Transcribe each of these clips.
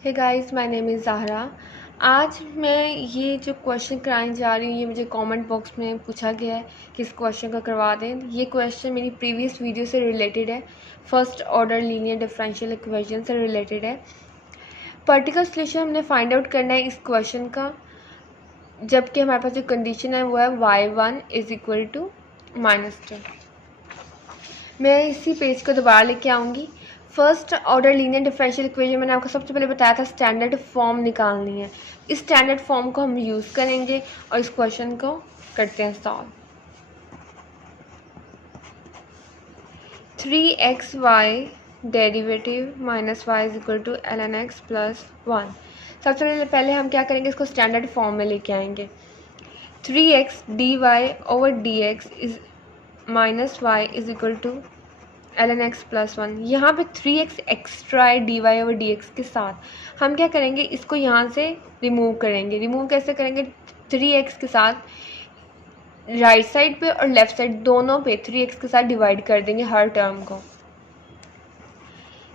Hey guys, my name is Zahra. आज मैं ये जो क्वेश्चन कराने जा रही हूँ, ये मुझे कमेंट बॉक्स में पूछा गया है कि इस क्वेश्चन का करवा दें। ये क्वेश्चन मेरी प्रीवियस वीडियो से रिलेटेड है, first order linear differential equation से रिलेटेड है। पर्टिकुलर सोल्यूशन हमने फाइंड आउट करना है इस क्वेश्चन का, जबकि हमारे पास जो कंडीशन है वो है y1 इज़ इक्वल टू -2। मैं इसी पेज को दोबारा लेके आऊँगी। First order linear differential equation मैंने आपको सबसे पहले बताया था स्टैंडर्ड फॉर्म निकालनी है। इस स्टैंडर्ड फॉर्म को हम यूज़ करेंगे और इस क्वेश्चन को करते हैं solve. 3xy derivative minus y is equal to ln x plus 1। सबसे पहले हम क्या करेंगे, इसको स्टैंडर्ड फॉर्म में लेके आएंगे। 3x dy over dx is minus y is equal to ln x plus 1। यहाँ पे 3x एक्स्ट्रा है dy ओवर dx के साथ। हम क्या करेंगे, इसको यहाँ से रिमूव करेंगे। रिमूव कैसे करेंगे, 3x के साथ राइट साइड पे और लेफ्ट साइड दोनों पे 3x के साथ डिवाइड कर देंगे हर टर्म को।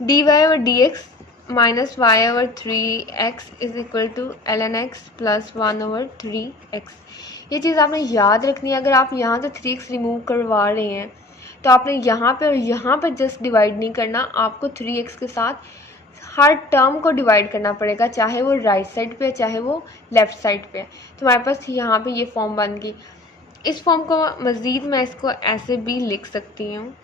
dy over dx minus y over 3x is equal to ln x plus 1 over 3x। ये चीज़ आपने याद रखनी है। अगर आप यहाँ से 3x रिमूव करवा रहे हैं तो आपने यहाँ पे और यहाँ पे जस्ट डिवाइड नहीं करना, आपको 3x के साथ हर टर्म को डिवाइड करना पड़ेगा, चाहे वो राइट साइड पे चाहे वो लेफ़्ट साइड पे। तो हमारे पास यहाँ पे ये फॉर्म बन गई। इस फॉर्म को मज़ीद मैं इसको ऐसे भी लिख सकती हूँ,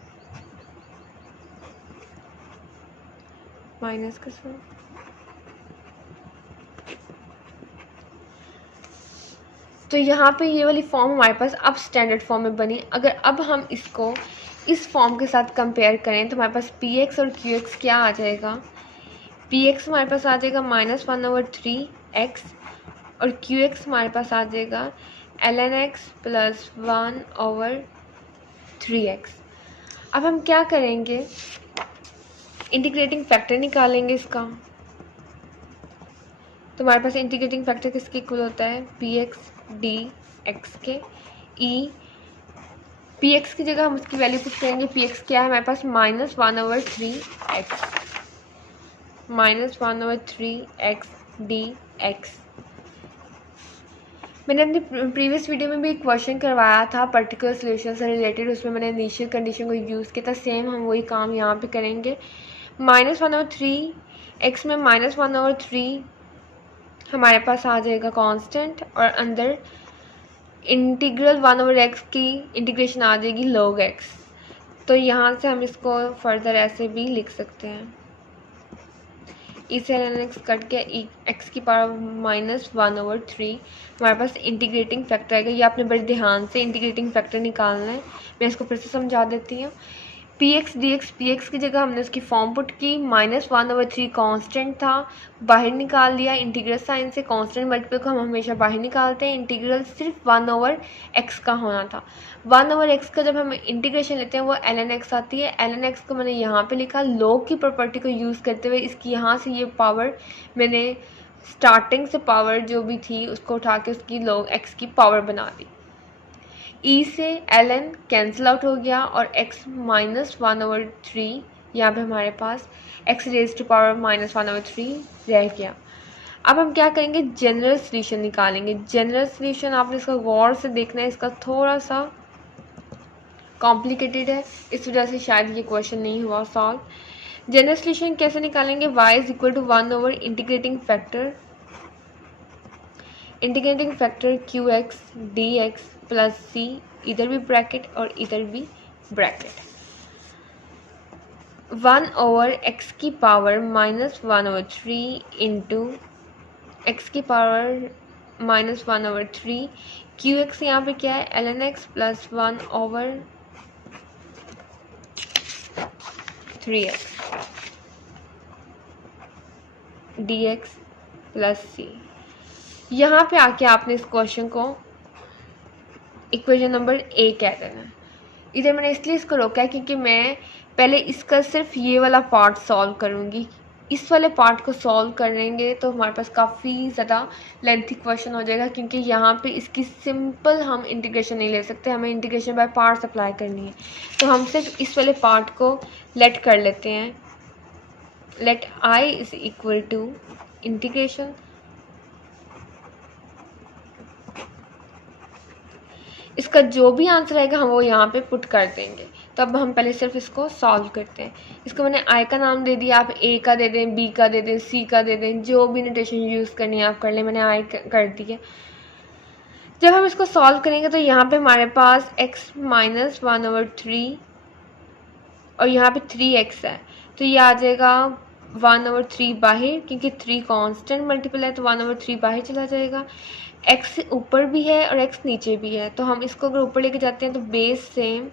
माइनस के साथ। तो यहाँ पे ये वाली फॉर्म हमारे पास अब स्टैंडर्ड फॉर्म में बनी। अगर अब हम इसको इस फॉर्म के साथ कंपेयर करें तो हमारे पास px और qx क्या आ जाएगा। px हमारे पास आ जाएगा -1 ओवर 3x और qx हमारे पास आ जाएगा ln x plus 1 over 3x। अब हम क्या करेंगे, इंटीग्रेटिंग फैक्टर निकालेंगे इसका। तो हमारे पास इंटीग्रेटिंग फैक्टर किसके इक्वल होता है, px dx के। e px की जगह हम उसकी वैल्यू पुट करेंगे। px क्या है हमारे पास, -1 over 3x -1 over 3x dx। मैंने अपनी प्रीवियस वीडियो में भी एक क्वेश्चन करवाया था पर्टिकुलर सोल्यूशन से रिलेटेड, उसमें मैंने इनिशियल कंडीशन को यूज़ किया था। सेम हम वही काम यहाँ पे करेंगे। -1 ओवर 3x में -1 ओवर 3 हमारे पास आ जाएगा कांस्टेंट और अंदर इंटीग्रल 1 ओवर x की इंटीग्रेशन आ जाएगी log x। तो यहाँ से हम इसको फर्दर ऐसे भी लिख सकते हैं, इसे ln x कट के x की पावर -1 ओवर 3 हमारे पास इंटीग्रेटिंग फैक्टर आएगा। ये आपने बड़े ध्यान से इंटीग्रेटिंग फैक्टर निकालना है। मैं इसको फिर से समझा देती हूँ। px dx, px की जगह हमने उसकी फॉर्म पुट की। -1 ओवर 3 कांस्टेंट था, बाहर निकाल दिया। इंटीग्रल साइन से कांस्टेंट मल्टीपल को हम हमेशा बाहर निकालते हैं। इंटीग्रल सिर्फ 1 ओवर x का होना था। 1 ओवर x का जब हम इंटीग्रेशन लेते हैं वो ln x आती है। ln x को मैंने यहाँ पे लिखा, log की प्रॉपर्टी को यूज़ करते हुए इसकी यहाँ से ये पावर मैंने स्टार्टिंग से पावर जो भी थी उसको उठा के उसकी log x की पावर बना दी। e से ln कैंसिल आउट हो गया और x -1 ओवर 3 यहाँ पे हमारे पास x raise to power -1 over 3 रह गया। अब हम क्या करेंगे, जनरल सोल्यूशन निकालेंगे। जनरल सोल्यूशन आपने इसका गौर से देखना है, इसका थोड़ा सा कॉम्प्लिकेटेड है, इस वजह से शायद ये क्वेश्चन नहीं हुआ सॉल्व। जनरल सोल्यूशन कैसे निकालेंगे, y is equal to 1 over integrating factor qx dx plus c, इधर भी ब्रैकेट और इधर भी ब्रैकेट, 1 ओवर x की पावर -1 ओवर 3 इंटू x की पावर -1 ओवर 3। qx यहाँ पे क्या है, ln x plus 1 over 3x dx plus c। यहाँ पे आके आपने इस क्वेश्चन को इक्वेशन नंबर ए कह देना है। इधर मैंने इसलिए इसको रोका है क्योंकि मैं पहले इसका सिर्फ ये वाला पार्ट सॉल्व करूँगी। इस वाले पार्ट को सॉल्व करेंगे तो हमारे पास काफ़ी ज़्यादा लेंथी क्वेश्चन हो जाएगा, क्योंकि यहाँ पे इसकी सिंपल हम इंटीग्रेशन नहीं ले सकते, हमें इंटीग्रेशन बाय पार्ट्स अप्लाई करनी है। तो हम सिर्फ इस वाले पार्ट को लेट कर लेते हैं। Let i is equal to integration, इसका जो भी आंसर आएगा हम वो यहाँ पे पुट कर देंगे। तो अब हम पहले सिर्फ इसको सॉल्व करते हैं। इसको मैंने आई का नाम दे दिया, आप ए का दे दें, बी का दे दें, सी का दे दें, जो भी नोटेशन यूज़ करनी है आप कर लें। मैंने आई कर दी है। जब हम इसको सॉल्व करेंगे तो यहाँ पे हमारे पास x माइनस 1/3 और यहाँ पे 3x है, तो ये आ जाएगा 1/3 बाहर, क्योंकि 3 कांस्टेंट मल्टीपल है तो 1/3 बाहर चला जाएगा। x ऊपर भी है और x नीचे भी है, तो हम इसको अगर ऊपर लेके जाते हैं तो बेस सेम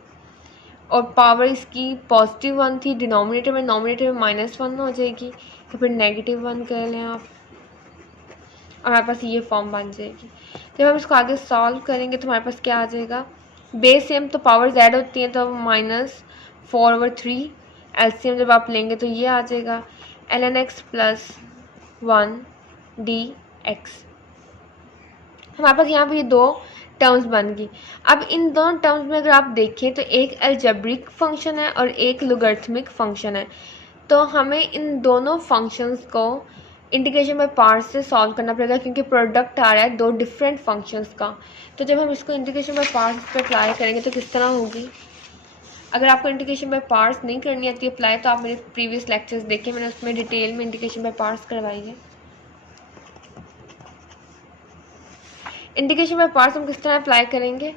और पावर इसकी पॉजिटिव 1 थी, डिनोमिनेटर में नोमिनेटर में -1 हो जाएगी, तो फिर -1 कर लें आप और हमारे पास ये फॉर्म बन जाएगी। जब हम इसको आगे सॉल्व करेंगे तो हमारे पास क्या आ जाएगा, बेस सेम तो पावर z होती है तो -4/3, एलसीएम जब आप लेंगे तो ये आ जाएगा ln x प्लस 1 dx। हमारे पास यहाँ पे ये दो टर्म्स बन गई। अब इन दोनों टर्म्स में अगर आप देखें तो एक अलजेब्रिक फंक्शन है और एक लोगरिथमिक फंक्शन है, तो हमें इन दोनों फंक्शंस को इंटीग्रेशन बाय पार्ट्स से सॉल्व करना पड़ेगा, क्योंकि प्रोडक्ट आ रहा है दो डिफरेंट फंक्शंस का। तो जब हम इसको इंटीग्रेशन बाय पार्ट्स पे अप्लाई करेंगे तो किस तरह होगी। अगर आपको इंटीग्रेशन बाय पार्ट्स नहीं करनी आती अप्लाई तो आप मेरे प्रीवियस लेक्चर्स देखें, मैंने उसमें डिटेल में इंटीग्रेशन बाय पार्ट्स करवाई है। इंटीग्रेशन बाय पार्ट्स हम किस तरह अप्लाई करेंगे,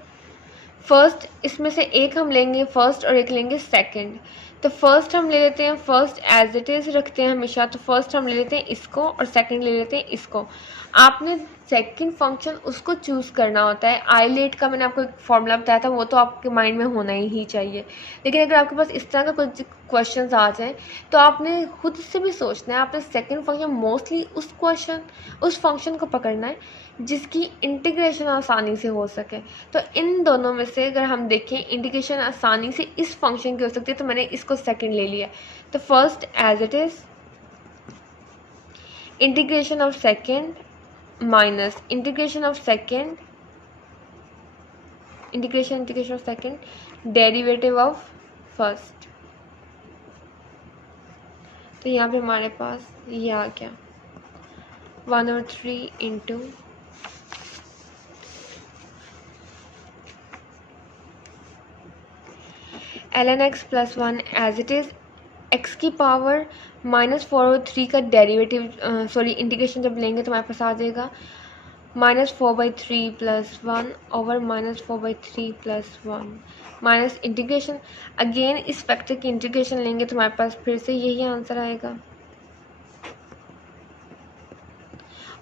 फर्स्ट इसमें से एक हम लेंगे फर्स्ट और एक लेंगे सेकंड। तो फर्स्ट हम ले लेते हैं, फर्स्ट एज इट इज़ रखते हैं हमेशा, तो फर्स्ट हम ले लेते हैं इसको और सेकंड ले लेते हैं इसको। आपने सेकंड फंक्शन उसको चूज़ करना होता है। आईलेट का मैंने आपको एक फॉर्मूला बताया था, वो तो आपके माइंड में होना ही चाहिए। लेकिन अगर आपके पास इस तरह का कुछ क्वेश्चन आ जाए तो आपने खुद से भी सोचना है, आपने सेकंड फंक्शन मोस्टली उस फंक्शन को पकड़ना है जिसकी इंटीग्रेशन आसानी से हो सके। तो इन दोनों में से अगर हम देखें इंटीग्रेशन आसानी से इस फंक्शन की हो सकती है, तो मैंने इसको सेकंड ले लिया। तो first as it is integration of second minus integration of second integration of second derivative of first. तो यहाँ पे हमारे पास ये आ गया 1/3 into ln x plus 1 as it is x की पावर -4/3 का डेरिवेटिव इंटीग्रेशन जब लेंगे तो हमारे पास आ जाएगा -4/3 plus 1 over -4/3 plus 1 minus integration. Again इस फैक्टर की इंटीग्रेशन लेंगे तो हमारे पास फिर से यही आंसर आएगा।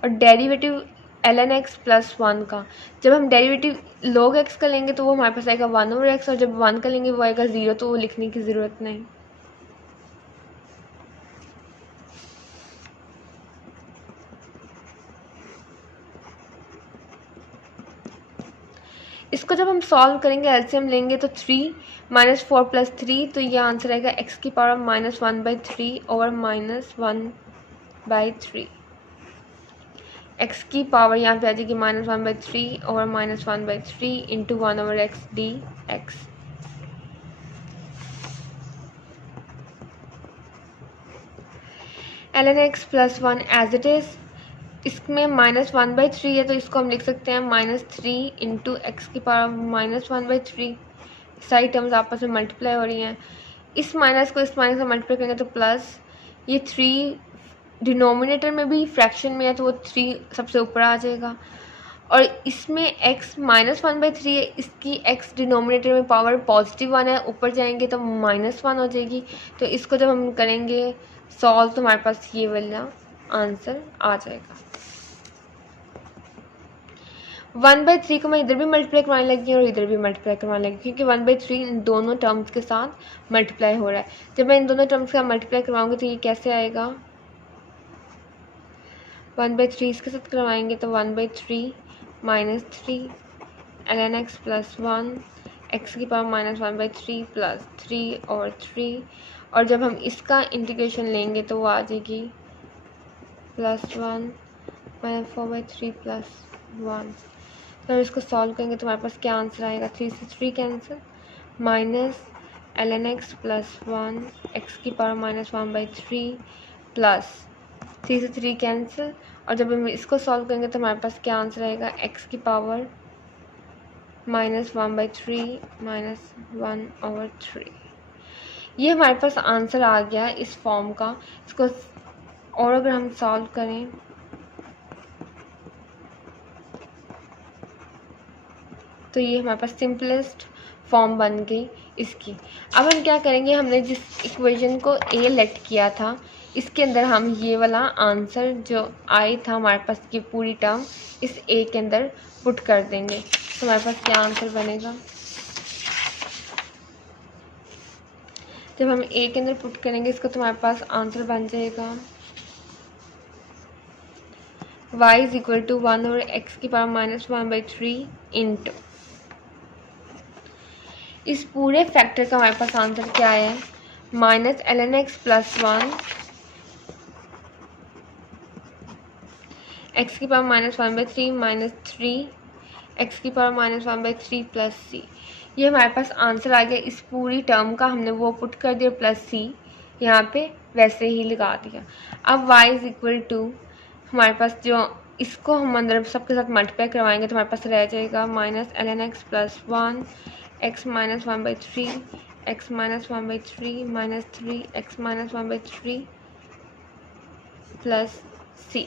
और डेरिवेटिव ln x प्लस 1 का जब हम डेरिवेटिव log x का लेंगे तो वो हमारे पास आएगा 1/x, और जब 1 का लेंगे वो आएगा 0, तो वो लिखने की ज़रूरत नहीं। इसको जब हम सॉल्व करेंगे एलसीएम लेंगे तो 3 -4 प्लस 3, तो ये आंसर आएगा x की पावर -1/3 ओवर -1/3। x की पावर यहाँ पे आ जाएगी -1/3 over -1/3 into 1/x dx। ln x plus 1 as it is, इसमें -1/3 है तो इसको हम लिख सकते हैं -3 इंटू एक्स की पावर -1/3। सारी टर्म्स आपस में मल्टीप्लाई हो रही हैं, इस माइनस को इस माइनस से मल्टीप्लाई करेंगे तो प्लस, ये 3 डिनोमिनेटर में भी फ्रैक्शन में है तो वो 3 सबसे ऊपर आ जाएगा। और इसमें x -1/3 है, इसकी x डिनोमिनेटर में पावर +1 है, ऊपर जाएंगे तो -1 हो जाएगी। तो इसको जब हम करेंगे सॉल्व तो हमारे पास ये वाला आंसर आ जाएगा। 1/3 को मैं इधर भी मल्टीप्लाई करवाने लगी और इधर भी मल्टीप्लाई करवाने लगी, क्योंकि 1/3 इन दोनों टर्म्स के साथ मल्टीप्लाई हो रहा है। जब मैं इन दोनों टर्म्स का मल्टीप्लाई करवाऊंगी तो ये कैसे आएगा, 1/3 इसके साथ करवाएंगे तो 1/3 -3 ln x प्लस 1 x की पावर -1/3 प्लस 3 और 3, और जब हम इसका इंटीग्रेशन लेंगे तो वो आ जाएगी +1 -4/3 प्लस 1। तो इसको सॉल्व करेंगे तो हमारे पास क्या आंसर आएगा, 3 से 3 cancel, minus ln x plus 1 x की पावर -1/3 प्लस 3 से 3 कैंसिल, और जब हम इसको सॉल्व करेंगे तो हमारे पास क्या आंसर आएगा, एक्स की पावर -1/3 -1/3। ये हमारे पास आंसर आ गया इस फॉर्म का। इसको और अगर हम सॉल्व करें तो ये हमारे पास सिंपलेस्ट फॉर्म बन गई इसकी। अब हम क्या करेंगे, हमने जिस इक्वेशन को ए लेट किया था इसके अंदर हम ये वाला आंसर जो आई था हमारे पास की पूरी टर्म इस ए के अंदर पुट कर देंगे। तो हमारे पास क्या आंसर बनेगा, जब हम ए के अंदर पुट करेंगे इसको तो हमारे पास आंसर बन जाएगा y इज इक्वल टू 1 और x की पावर -1/3 इंटू, इस पूरे फैक्टर का हमारे पास आंसर क्या है, -ln x प्लस 1 x की पावर -1/3 -3 x की पावर -1/3 प्लस c। ये हमारे पास आंसर आ गया इस पूरी टर्म का, हमने वो पुट कर दिया प्लस c यहाँ पे वैसे ही लगा दिया। अब y इज इक्वल टू हमारे पास जो इसको हम अंदर सबके साथ मल्टीप्लाई करवाएंगे तो हमारे पास रह जाएगा -ln x plus 1 x -1/3 x -1/3 -3 x -1/3 plus c।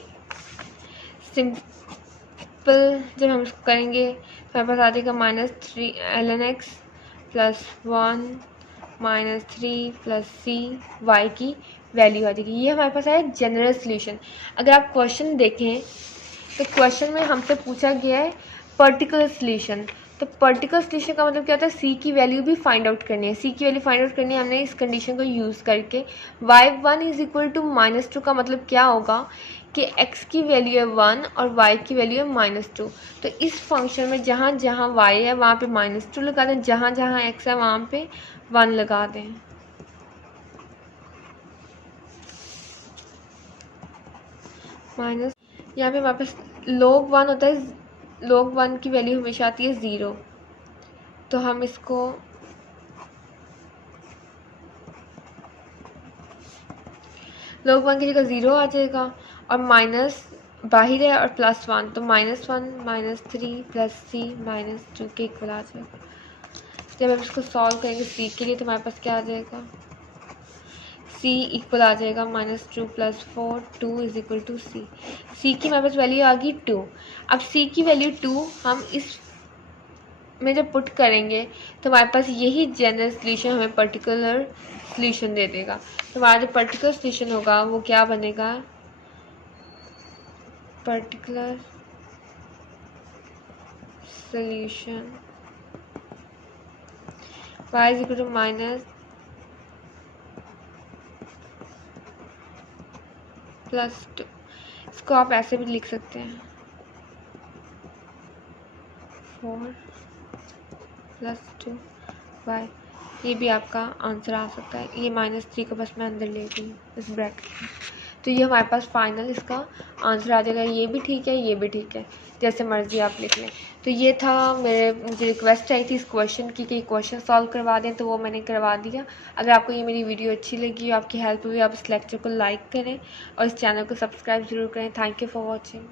Simple जब हम इसको करेंगे तो हमारे पास आ जाएगा -3 ln x plus 1 -3 plus c, y की वैल्यू आ जाएगी। ये हमारे पास है जनरल सोल्यूशन। अगर आप क्वेश्चन देखें तो क्वेश्चन में हमसे पूछा गया है पर्टिकुलर सोल्यूशन। तो पर्टिकुलर सोल्यूशन का मतलब क्या होता है, सी की वैल्यू भी फाइंड आउट करनी है। सी की वैल्यू फाइंड आउट करनी है हमने इस कंडीशन को यूज़ करके। y1 इज इक्वल टू -2 का मतलब क्या होगा कि x की वैल्यू है 1 और y की वैल्यू है -2। तो इस फंक्शन में जहाँ जहाँ y है वहाँ पे -2 लगा दें, जहाँ जहाँ x है वहाँ पे 1 लगा दें। माइनस यहाँ पे हमारे पास log 1 होता है, log 1 की वैल्यू हमेशा आती है 0। तो हम इसको log 1 की जगह 0 आ जाएगा और माइनस बाहर है और प्लस 1 तो -1 -3 प्लस c -2 के इक्वल आ जाएगा। जब हम इसको सॉल्व करेंगे c के लिए तो हमारे पास क्या आ जाएगा, c इक्वल आ जाएगा -2 plus 4 2 is equal to c। c की हमारे पास वैल्यू आ गई 2। अब c की वैल्यू 2 हम इस में जब पुट करेंगे तो हमारे पास यही जनरल सोल्यूशन हमें पर्टिकुलर सोल्यूशन दे देगा। तो हमारा जो पर्टिकुलर सोल्यूशन होगा वो क्या बनेगा, particular solution y is equal to +2। इसको आप ऐसे भी लिख सकते हैं 4 + 2y। ये भी आपका आंसर आ सकता है। ये -3 को बस मैं अंदर ले गई इस ब्रैकेट में। तो ये हमारे पास फाइनल इसका आंसर आ जाएगा। ये भी ठीक है, ये भी ठीक है, जैसे मर्जी आप लिख लें। तो ये था मुझे रिक्वेस्ट आई थी इस क्वेश्चन की कि क्वेश्चन सॉल्व करवा दें, तो वो मैंने करवा दिया। अगर आपको ये मेरी वीडियो अच्छी लगी, आपकी हेल्प हुई, आप इस लेक्चर को लाइक करें और इस चैनल को सब्सक्राइब ज़रूर करें। Thank you for watching.